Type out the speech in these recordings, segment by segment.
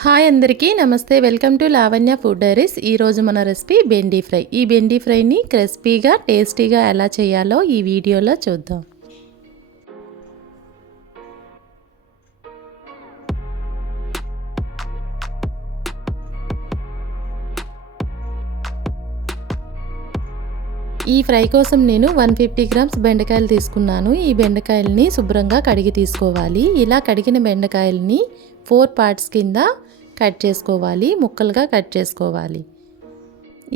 Hi అందరికీ నమస్తే. Welcome to Lavanya food diaries. ఈరోజు మన రెసిపీ బెండి ఫ్రై. ఈ బెండి ఫ్రైని క్రిస్పీగా టేస్టీగా ఎలా చేయాలో ఈ వీడియోలో చూద్దాం. ఈ ఫ్రై కోసం నేను 150 గ్రామ్స్ బెండకాయలు తీసుకున్నాను. ఈ బెండకాయలని శుభ్రంగా కడిగి తీసుకోవాలి. ఇలా కడిగిన బెండకాయలని 4 పార్ట్స్ కింద కట్ చేసుకోవాలి, ముక్కలుగా కట్ చేసుకోవాలి.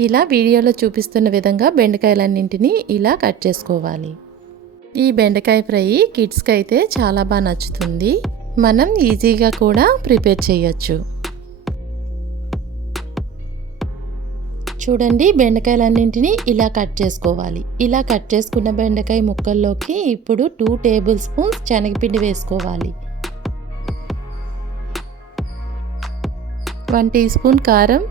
ఇలా వీడియోలో చూపిస్తున్న విధంగా బెండకాయలన్నింటినీ ఇలా కట్ చేసుకోవాలి. ఈ బెండకాయ ఫ్రై కిడ్స్కి అయితే చాలా బాగా నచ్చుతుంది. మనం ఈజీగా కూడా ప్రిపేర్ చేయొచ్చు. చూడండి, బెండకాయలన్నింటినీ ఇలా కట్ చేసుకోవాలి. ఇలా కట్ చేసుకున్న బెండకాయ ముక్కల్లోకి ఇప్పుడు 2 టేబుల్ స్పూన్స్ శనగపిండి వేసుకోవాలి. 1 టీ స్పూన్ కారం,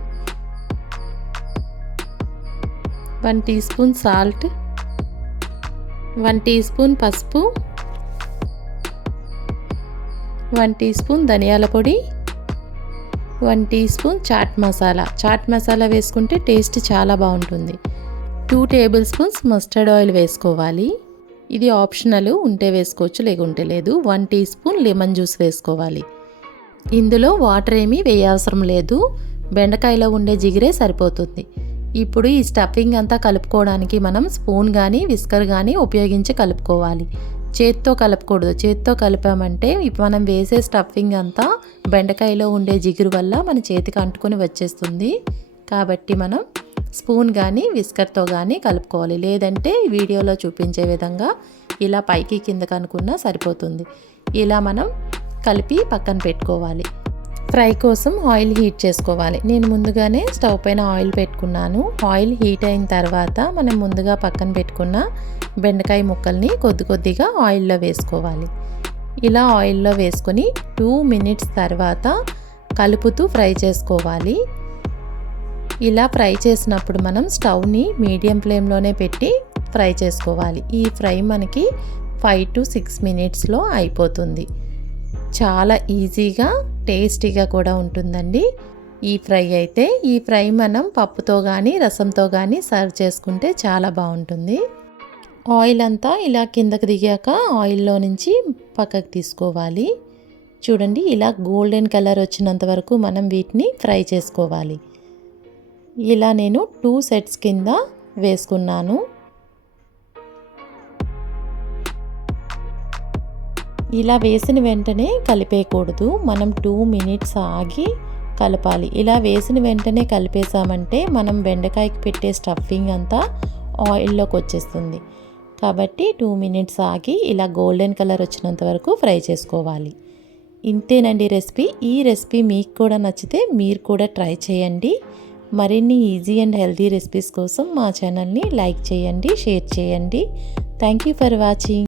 1 teaspoon salt, 1 teaspoon పసుపు, 1 టీ స్పూన్ ధనియాల పొడి, 1 టీ స్పూన్ చాట్ మసాలా వేసుకుంటే టేస్ట్ చాలా బాగుంటుంది. 2 టేబుల్ స్పూన్స్ మస్టర్డ్ ఆయిల్ వేసుకోవాలి. ఇది ఆప్షనల్, ఉంటే వేసుకోవచ్చు లేకుంటే లేదు. 1 టీ స్పూన్ లెమన్ జ్యూస్ వేసుకోవాలి. ఇందులో వాటర్ ఏమీ వేయవసరం లేదు, బెండకాయలో ఉండే జిగిరే సరిపోతుంది. ఇప్పుడు ఈ స్టఫింగ్ అంతా కలుపుకోవడానికి మనం స్పూన్ కానీ విస్కర్ కానీ ఉపయోగించి కలుపుకోవాలి. చేత్తో కలపకూడదు. చేత్తో కలిపామంటే మనం వేసే స్టఫింగ్ అంతా బెండకాయలో ఉండే జిగురు వల్ల మన చేతికి అంటుకొని వచ్చేస్తుంది. కాబట్టి మనం స్పూన్ కానీ విస్కర్తో కానీ కలుపుకోవాలి. లేదంటే వీడియోలో చూపించే విధంగా ఇలా పైకి కిందకి అనుకున్నా సరిపోతుంది. ఇలా మనం కలిపి పక్కన పెట్టుకోవాలి. ఫ్రై కోసం ఆయిల్ హీట్ చేసుకోవాలి. నేను ముందుగానే స్టవ్ పైన ఆయిల్ పెట్టుకున్నాను. ఆయిల్ హీట్ అయిన తర్వాత మనం ముందుగా పక్కన పెట్టుకున్న బెండకాయ ముక్కల్ని కొద్దిగా ఆయిల్లో వేసుకోవాలి. ఇలా ఆయిల్లో వేసుకొని 2 మినిట్స్ తర్వాత కలుపుతూ ఫ్రై చేసుకోవాలి. ఇలా ఫ్రై చేసినప్పుడు మనం స్టవ్ని మీడియం ఫ్లేమ్లోనే పెట్టి ఫ్రై చేసుకోవాలి. ఈ ఫ్రై మనకి 5 to 6 మినిట్స్లో అయిపోతుంది. చాలా ఈజీగా టేస్టీగా కూడా ఉంటుందండి ఈ ఫ్రై అయితే. ఈ ఫ్రై మనం పప్పుతో కానీ రసంతో కానీ సర్వ్ చేసుకుంటే చాలా బాగుంటుంది. ఆయిల్ అంతా ఇలా కిందకి దిగాక ఆయిల్లో నుంచి పక్కకు తీసుకోవాలి. చూడండి, ఇలా గోల్డెన్ కలర్ వచ్చినంత వరకు మనం వీటిని ఫ్రై చేసుకోవాలి. ఇలా నేను 2 సెట్స్ కింద వేసుకున్నాను. ఇలా వేసిన వెంటనే కలిపేయకూడదు, మనం 2 మినిట్స్ ఆగి కలపాలి. ఇలా వేసిన వెంటనే కలిపేసామంటే మనం బెండకాయకి పెట్టే స్టఫింగ్ అంతా ఆయిల్లోకి వచ్చేస్తుంది. కాబట్టి 2 మినిట్స్ ఆగి ఇలా గోల్డెన్ కలర్ వచ్చినంత వరకు ఫ్రై చేసుకోవాలి. ఇంతేనండి రెసిపీ. ఈ రెసిపీ మీకు కూడా నచ్చితే మీరు కూడా ట్రై చేయండి. మరిన్ని ఈజీ అండ్ హెల్తీ రెసిపీస్ కోసం మా ఛానల్ని లైక్ చేయండి, షేర్ చేయండి. Thank you for watching.